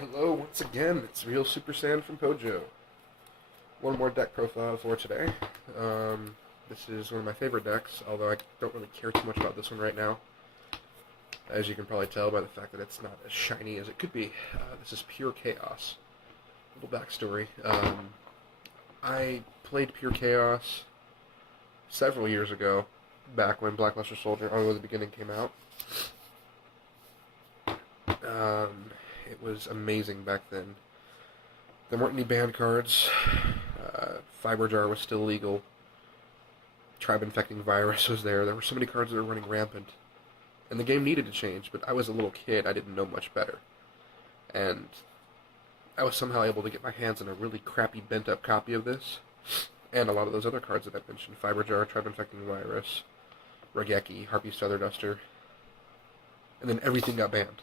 Hello once again, it's Real Super Sand from Pojo. One more deck profile for today. This is one of my favorite decks, although I don't really care too much about this one right now. As you can probably tell by the fact that it's not as shiny as it could be. This is Pure Chaos. Little backstory. I played Pure Chaos several years ago, back when Blackluster Soldier, the beginning came out. It was amazing back then. There weren't any banned cards. Fiber Jar was still legal. Tribe Infecting Virus was there. There were so many cards that were running rampant. And the game needed to change, but I was a little kid. I didn't know much better. And I was somehow able to get my hands on a really crappy bent-up copy of this. And a lot of those other cards that I mentioned. Fiber Jar, Tribe Infecting Virus, Regeki, Harpy's Feather Duster. And then everything got banned.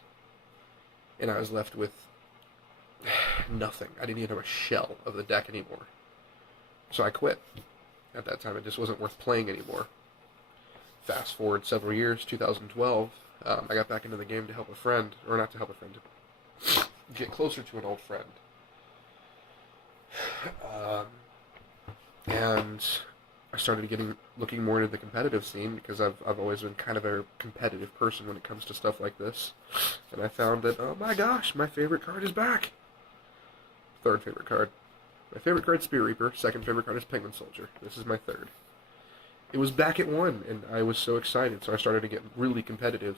And I was left with nothing. I didn't even have a shell of the deck anymore. So I quit. At that time, it just wasn't worth playing anymore. Fast forward several years, 2012, I got back into the game to help a friend, or not to help a friend, to get closer to an old friend. And I started looking more into the competitive scene, because I've always been kind of a competitive person when it comes to stuff like this. And I found that, oh my gosh, my favorite card is back! Third favorite card. My favorite card is Spear Reaper, second favorite card is Penguin Soldier. This is my third. It was back at 1, and I was so excited, so I started to get really competitive,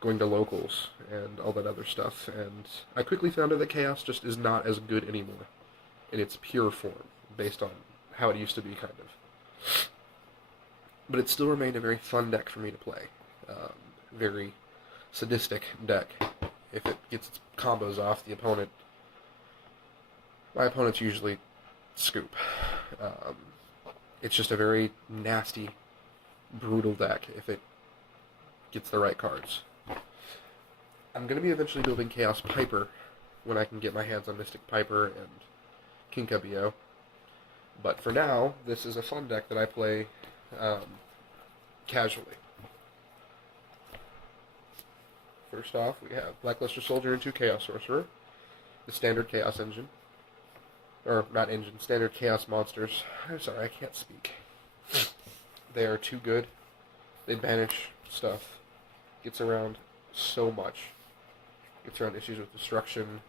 going to locals and all that other stuff, and I quickly found out that Chaos just is not as good anymore in its pure form, based on how it used to be, kind of. But it still remained a very fun deck for me to play. Very sadistic deck. If it gets its combos off, my opponents usually scoop. It's just a very nasty, brutal deck if it gets the right cards. I'm going to be eventually building Chaos Piper when I can get my hands on Mystic Piper and Kinkabio. But for now, this is a fun deck that I play casually. First off, we have Blackluster Soldier and 2 Chaos Sorcerer, the standard Chaos engine. Or, not engine, standard Chaos monsters. I'm sorry, I can't speak. They are too good. They banish stuff. Gets around so much. Gets around issues with destruction.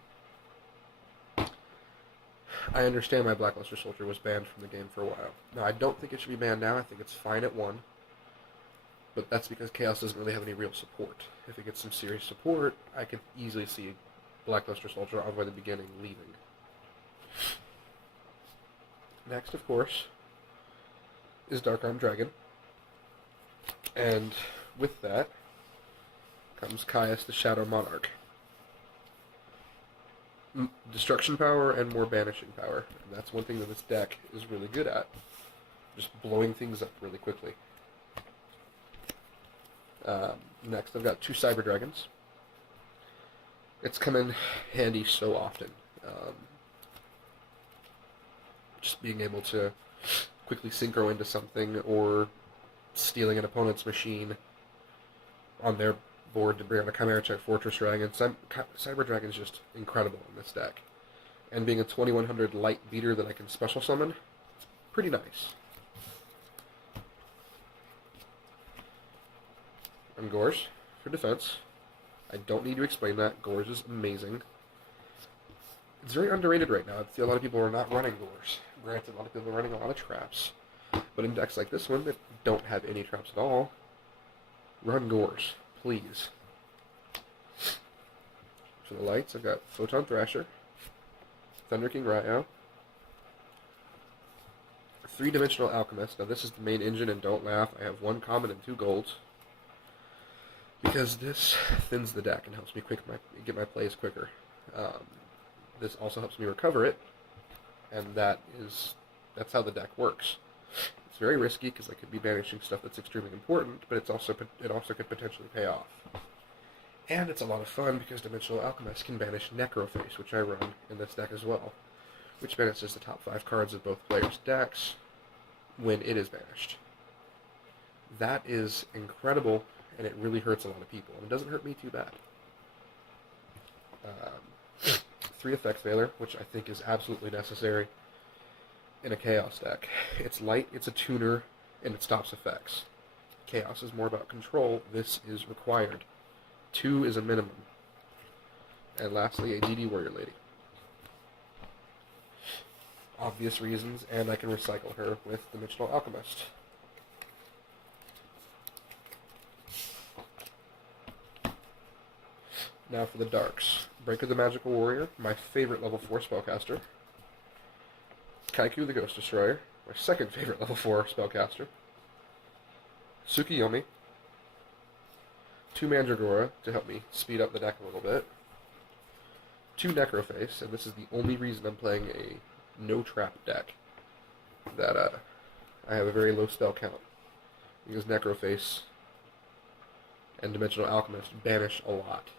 I understand why Blackluster Soldier was banned from the game for a while. Now, I don't think it should be banned now. I think it's fine at 1. But that's because Chaos doesn't really have any real support. If it gets some serious support, I could easily see Blackluster Soldier all the way at the beginning leaving. Next, of course, is Dark-Armed Dragon. And with that comes Caius the Shadow Monarch. Destruction power and more banishing power. And that's one thing that this deck is really good at. Just blowing things up really quickly. Next, I've got 2 Cyber Dragons. It's come in handy so often. Just being able to quickly synchro into something, or stealing an opponent's machine on their board to bring on a Chimeratech Fortress Dragon. Cyber Dragon is just incredible in this deck. And being a 2100 light beater that I can special summon, it's pretty nice. And Gores for defense. I don't need to explain that. Gores is amazing. It's very underrated right now. I see a lot of people are not running Gores. Granted, a lot of people are running a lot of traps. But in decks like this one that don't have any traps at all, run Gores, please. For the lights, I've got Photon Thrasher, Thunder King Ryo, 3-dimensional Alchemist. Now this is the main engine, and don't laugh, I have 1 common and 2 golds. Because this thins the deck and helps me get my plays quicker. This also helps me recover it, and that's how the deck works. It's very risky because I could be banishing stuff that's extremely important, but it also could potentially pay off. And it's a lot of fun because Dimensional Alchemist can banish Necroface, which I run in this deck as well, which banishes the top 5 cards of both players' decks when it is banished. That is incredible, and it really hurts a lot of people, and it doesn't hurt me too bad. 3 Effect Veiler, which I think is absolutely necessary in a Chaos deck. It's light, it's a tuner, and it stops effects. Chaos is more about control. This is required. 2 is a minimum. And lastly, a DD Warrior Lady. Obvious reasons, and I can recycle her with Dimensional Alchemist. Now for the darks. Breaker the Magical Warrior, my favorite level 4 spellcaster. Kaiku the Ghost Destroyer, my second favorite level 4 spellcaster. Tsukiyomi. 2 Mandragora to help me speed up the deck a little bit. 2 Necroface, and this is the only reason I'm playing a no-trap deck. That I have a very low spell count. Because Necroface and Dimensional Alchemist banish a lot.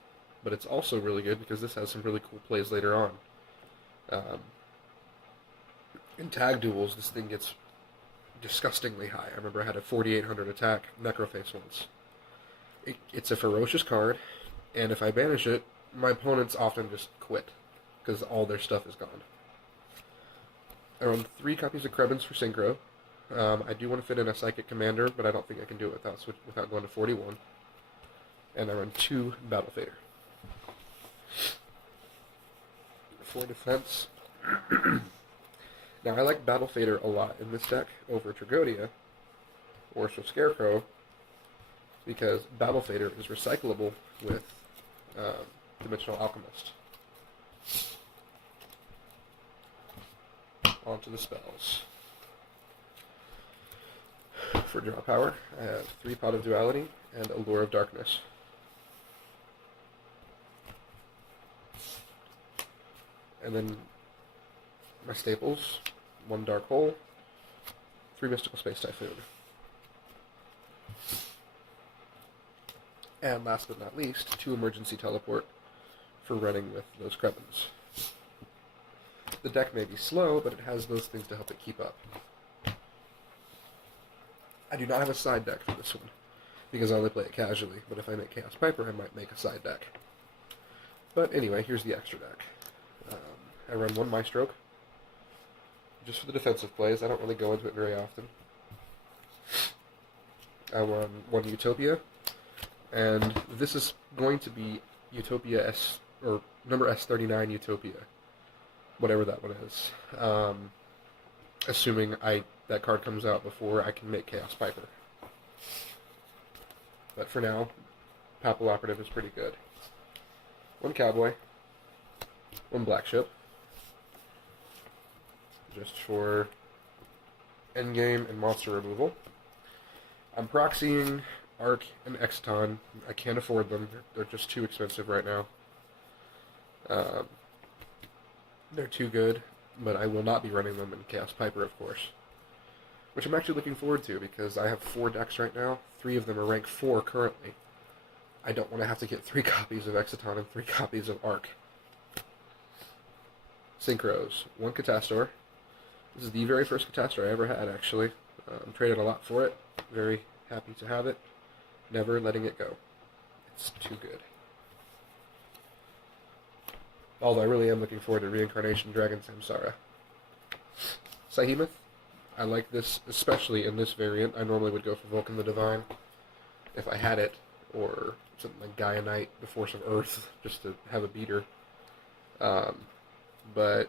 But it's also really good because this has some really cool plays later on. In tag duels, this thing gets disgustingly high. I remember I had a 4,800 attack Necroface once. It's a ferocious card, and if I banish it, my opponents often just quit, because all their stuff is gone. I run 3 copies of Krebins for Synchro. I do want to fit in a Psychic Commander, but I don't think I can do it without going to 41. And I run 2 Battle Fader. For defense... Now, I like Battle Fader a lot in this deck over Tragodia, or so Scarecrow, because Battle Fader is recyclable with Dimensional Alchemist. On to the spells. For draw power, I have 3 Pot of Duality and Allure of Darkness. And then my staples, 1 Dark Hole, 3 Mystical Space Typhoon. And last but not least, 2 Emergency Teleport for running with those Krebins. The deck may be slow, but it has those things to help it keep up. I do not have a side deck for this one, because I only play it casually, but if I make Chaos Piper, I might make a side deck. But anyway, here's the extra deck. I run 1 Maestroke, just for the defensive plays. I don't really go into it very often. I run 1 Utopia, and this is going to be Utopia S, or number S39 Utopia, whatever that one is. Assuming that card comes out before I can make Chaos Piper. But for now, Papal Operative is pretty good. 1 Cowboy, 1 Black Ship, just for endgame and monster removal. I'm proxying Arc and Exton. I can't afford them. They're just too expensive right now. They're too good, but I will not be running them in Chaos Piper, of course. Which I'm actually looking forward to, because I have 4 decks right now. 3 of them are rank 4 currently. I don't want to have to get 3 copies of Exciton and 3 copies of Arc. Synchros. 1 Catastor. This is the very first Catastor I ever had, actually. Traded a lot for it. Very happy to have it. Never letting it go. It's too good. Although I really am looking forward to Reincarnation Dragon Samsara. Sahemoth. I like this, especially in this variant. I normally would go for Vulcan the Divine, if I had it, or something like Gaia Knight, the Force of Earth, just to have a beater. But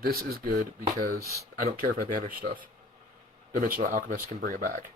this is good because I don't care if I banish stuff. Dimensional Alchemist can bring it back.